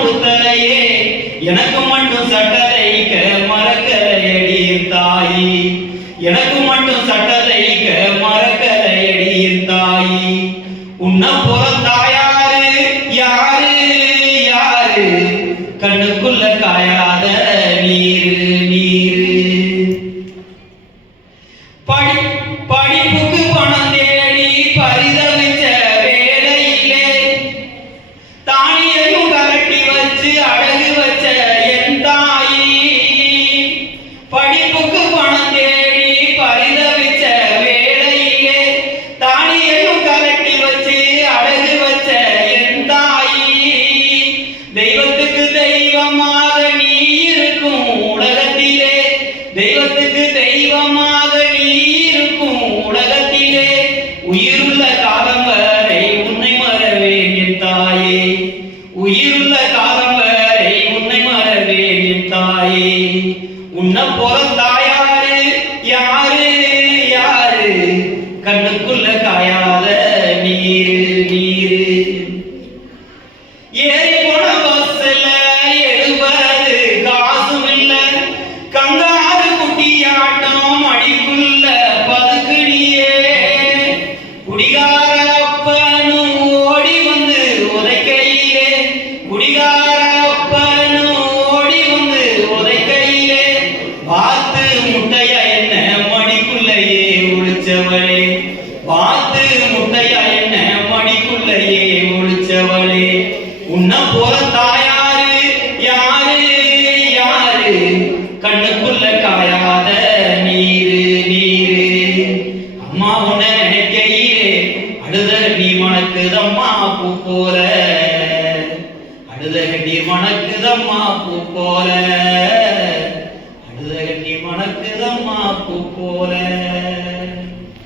உடுத்தலையே எனக்கு மட்டும் சட்டை தைக்க மறக்கலையடி தாயி எனக்கு மட்டும் சட்டை தைக்க மறக்கலையடி தாயி உன்னை போல தாயாரு யாரு யாரு கண்ணுக்குள்ள காயாத நீரு நீரு படிப்புக்கு பணம் தேடி பரிதவிச்ச வேலையிலே தானியையும் கரட்டி வச்சு அழகு வச்ச என் தாயி படிப்புக்கு பணம் தேடி பரிதவிச்ச வேலையிலே தானியையும் கரட்டி வச்சு அழகு வச்ச என் தாயி தெய்வத்துக்கு தெய்வமாக நீ இருக்கும் உலகத்திலே தெய்வத்துக்கு தெய்வமாக நீ இருக்கும் உலகத்திலே உயிருள்ள காலம் வரை உன்னை மறவேன் என் தாயே உயிருள்ள காலம் வரை உன்னை மறவேன் என் தாயே உன்னை போல தாயாரு யாரு யாரு கண்ணுக்குள்ள காயாத நீரு நீரு ஏறி போன பஸ்ல எழுபது காசும் இல்ல கங்காரு குட்டியாட்டம் அடிக்குள்ள பதுக்குடியே குடிகார அப்பனும் ஓடி வந்து உதைக்கையிலே குடிகார அப்பனும் ஓடி வந்து உதைக்கையிலே பார்த்து முட்டையா என்ன மடிக்குள்ளையே ஒளிச்சவளே பார்த்து முட்டையா என்ன மடிக்குள்ளையே ஒளிச்சவளே உன்னை போல தாயாரு யாரு யாரு கண்ணுக்குள்ள காயாத நீரு நீரு அம்மா உன்னை நினைக்கையிலே அழுத நீ மணக்குதம்மா பூ போல அழுத நீ மணக்குதம்மா பூ போல